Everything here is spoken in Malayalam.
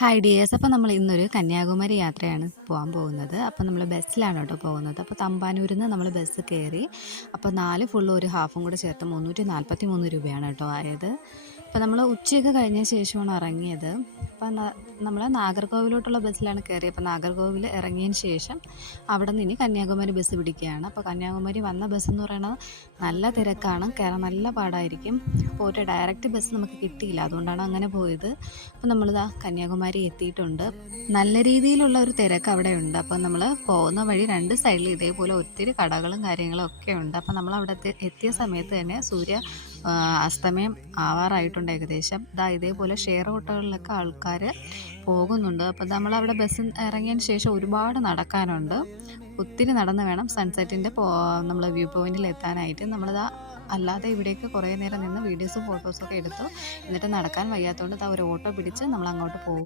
Hi dears. അപ്പോൾ നമ്മൾ ഇന്നൊരു കന്യാകുമാരി യാത്രയാണ് പോകാൻ പോകുന്നത്. അപ്പോൾ നമ്മൾ ബസ്സിലാണ് കേട്ടോ പോകുന്നത്. അപ്പോൾ തമ്പാനൂരിൽ നിന്ന് നമ്മൾ ബസ് കയറി. അപ്പോൾ 4 ഫുള്ളും ഒരു ഹാഫും കൂടെ ചേർത്ത് 343 രൂപയാണ് കേട്ടോ ആയത്. അപ്പോൾ നമ്മൾ ഉച്ചയൊക്കെ കഴിഞ്ഞ ശേഷമാണ് ഇറങ്ങിയത്. അപ്പോൾ നമ്മൾ നാഗർകോവിലോട്ടുള്ള ബസ്സിലാണ് കയറിയത്. അപ്പോൾ നാഗർകോവിൽ ഇറങ്ങിയതിന് ശേഷം അവിടെ നിന്ന് ഇനി കന്യാകുമാരി ബസ് പിടിക്കുകയാണ്. അപ്പോൾ കന്യാകുമാരി വന്ന ബസ് എന്ന് പറയുന്നത് നല്ല തിരക്കാണ്, കയറാൻ നല്ല പാടായിരിക്കും. അപ്പോൾ ഒരു ഡയറക്റ്റ് ബസ് നമുക്ക് കിട്ടിയില്ല, അതുകൊണ്ടാണ് അങ്ങനെ പോയത്. അപ്പോൾ നമ്മളിതാ കന്യാകുമാരി എത്തിയിട്ടുണ്ട്. നല്ല രീതിയിലുള്ള ഒരു തിരക്ക് അവിടെ ഉണ്ട്. അപ്പോൾ നമ്മൾ പോകുന്ന വഴി 2 സൈഡിൽ ഇതേപോലെ ഒത്തിരി കടകളും കാര്യങ്ങളും ഒക്കെ ഉണ്ട്. അപ്പോൾ നമ്മൾ അവിടെ എത്തിയ സമയത്ത് തന്നെ സൂര്യ അസ്തമയം ആവാറായിട്ടുണ്ട് ഏകദേശം. ഇതേപോലെ ഷെയർ ഓട്ടോകളിലൊക്കെ ആൾക്കാർ പോകുന്നുണ്ട്. അപ്പോൾ നമ്മളവിടെ ബസ് ഇറങ്ങിയതിന് ശേഷം ഒരുപാട് നടക്കാനുണ്ട്. ഒത്തിരി നടന്ന് വേണം സൺസെറ്റിൻ്റെ നമ്മൾ വ്യൂ പോയിന്റിൽ എത്താനായിട്ട്. നമ്മളിതാ അല്ലാതെ ഇവിടേക്ക് കുറേ നേരം നിന്ന് വീഡിയോസും ഫോട്ടോസൊക്കെ എടുത്തു. എന്നിട്ട് നടക്കാൻ വയ്യാത്തതുകൊണ്ട് ഒരു ഓട്ടോ പിടിച്ച് നമ്മൾ അങ്ങോട്ട് പോകും.